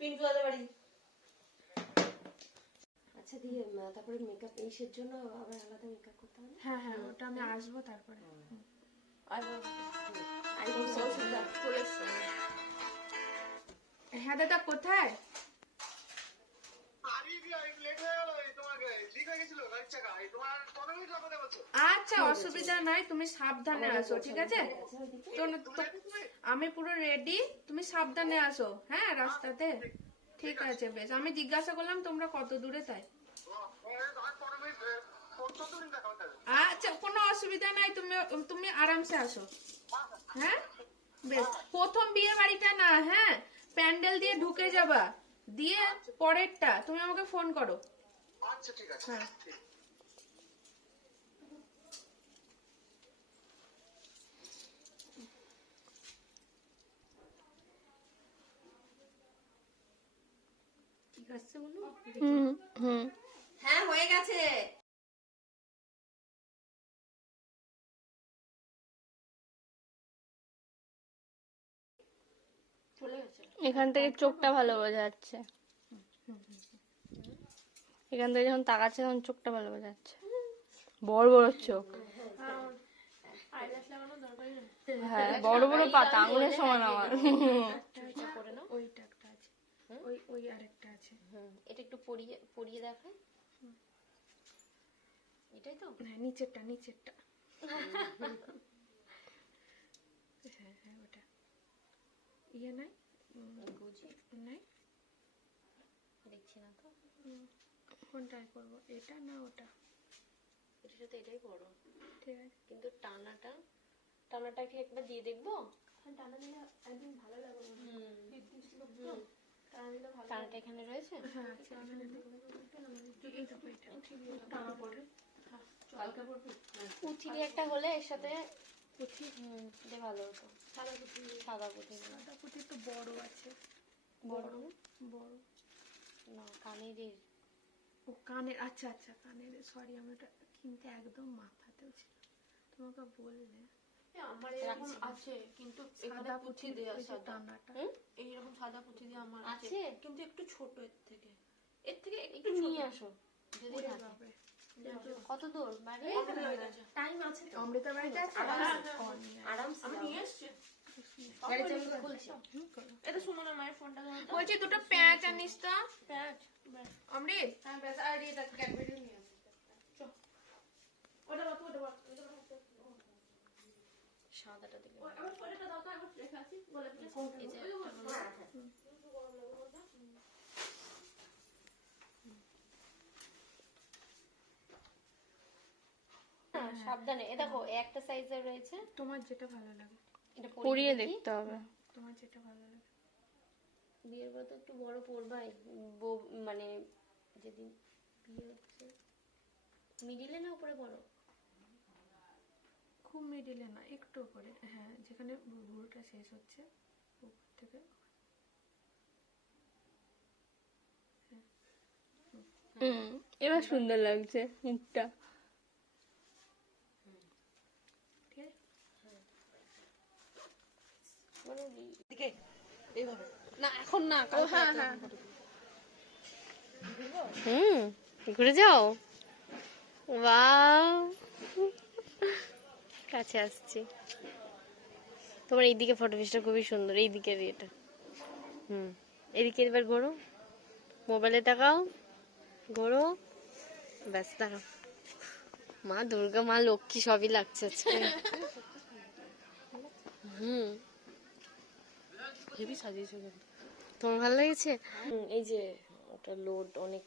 পিন্টুদাদের বাড়ি। আচ্ছা দিয়ে তারপরে মেকআপ এইসের জন্য আবার আলাদা মেকআপ করতে হবে। হ্যাঁ হ্যাঁ, ওটা আমি আসবো তারপরে। হ্যাঁ দাদা কোথায়? আচ্ছা অসুবিধা নাই, তুমি সাবধানে আসো, ঠিক আছে? আমি পুরো রেডি, তুমি সাবধানে আসো হ্যাঁ রাস্তাতে। ঠিক আছে বেশ, আমি জিজ্ঞাসা করলাম তোমরা কত দূরে, তাই। আচ্ছা কোনো অসুবিধা নাই, তুমি তুমি আরামসে আসো। হ্যাঁ বেশ, প্রথম বিয়ে বাড়িটা না, হ্যাঁ প্যান্ডেল দিয়ে ঢুকে যাবা, দিয়ে পরেরটা তুমি আমাকে ফোন করো। আচ্ছা ঠিক আছে। হ্যাঁ ঠিক আছে বলো। হ্যাঁ হয়ে গেছে। এখান থেকে চোখটা ভালো বোঝা যাচ্ছে, এখান থেকে যখন তাকাচ্ছে তখন চোখটা ভালো বোঝা যাচ্ছে, বড় বড় চোখ। হ্যাঁ বড় বড় পাতা, আঙুলের সমান আমার। ওইটা একটা আছে, ওই ওই আরেকটা আছে। এটা একটু পরিয়ে পরিয়ে দেখায়। এটাই তো। হ্যাঁ নিচেরটা নিচেরটা। হ্যাঁ হ্যাঁ ওটা ইয়ে নাই, বুঝি নাই দেখছি না তো। কোনটাই করবো, এটা না ওটা? এটার সাথে এটাই বড়, ঠিক আছে। কিন্তু টানাটা টানাটা কি একবার দিয়ে দেখবো? টানা দিলে একদম ভালো লাগবে। টানাটা এখানে রয়েছে। হ্যাঁ আচ্ছা এখানে এই দেখো এটা টানা পড়বে। কালকে পড়বি। পুঁথিলি একটা হলে এর সাথে পুঁথি, দিলে ভালো হতো। সাদা পুঁথি। সাদা পুঁথি। সাদা পুঁথি তো বড় আছে। বড় বড় না, কানেরের। ও কানের, আচ্ছা আচ্ছা কানের, সরি আমি ওটা কিনতে একদম মাথাতেও ছিল, তোমাকে বললে। আমার এরকম আছে কিন্তু সাদা পুঁথি দেয়া ওই যে সাদা টানাটা। এইরকম সাদা পুঁথি দিয়ে আমার আছে কিন্তু একটু ছোট, এর থেকে একটু নিয়ে আসো যদি ওরে থাকে। বাবারে, কত দূর বাড়ি? টাইম আছে তো। অমৃতা বাড়িতে আছে। আরামসে আমি যাও। নিয়ে এসছি। গাড়ি চাবি খুলছি। এটা সুমনের মায়ের ফোনটা দাও তো। বলছি দুটো পেঁয়াজ আনিস তো প্যাচ অমৃত। হ্যাঁ ব্যাস, আর এটা ক্যাডবেরি নিয়ে আসি। চল ওটা বাদ, ওটা বাদ, ওটা বাদ। সাদাটা দিলে আমার ফোনটা দাও তো, আমি রেখে আসি বলে এই যে সাবধানে। এ দেখো একটা সাইজের রয়েছে। তোমার যেটা ভালো লাগে এটা পরিয়ে দেখতে হবে। তোমার যেটা ভালো লাগে। বিয়ের পর তো একটু বড় পড়বাই, মানে যেদিন বিয়ে হচ্ছে। মিডিলে না উপরে বড়? খুব মিডিলে না, একটু করে, হ্যাঁ যেখানে ভুরুটা শেষ হচ্ছে উপর থেকে। এবার সুন্দর লাগছে মুখটা। ঠিক আছে। এইভাবে না, এখন না, হ্যাঁ হ্যাঁ ঘুরে যাও। ওয়াও, কাছে আসছি। তোমার এইদিকে ফটো পিসটা খুবই সুন্দর, এইদিকের এটা। এদিকে এবার ঘোরো, মোবাইলে তাকাও, ঘোরো, ব্যাস দাঁড়াও। মা দুর্গা, মা লক্ষ্মী সবই লাগছে আজকে। হেভি সাজিয়েছে। তোমার ভালো লেগেছে? এই যে ওটা লোড অনেক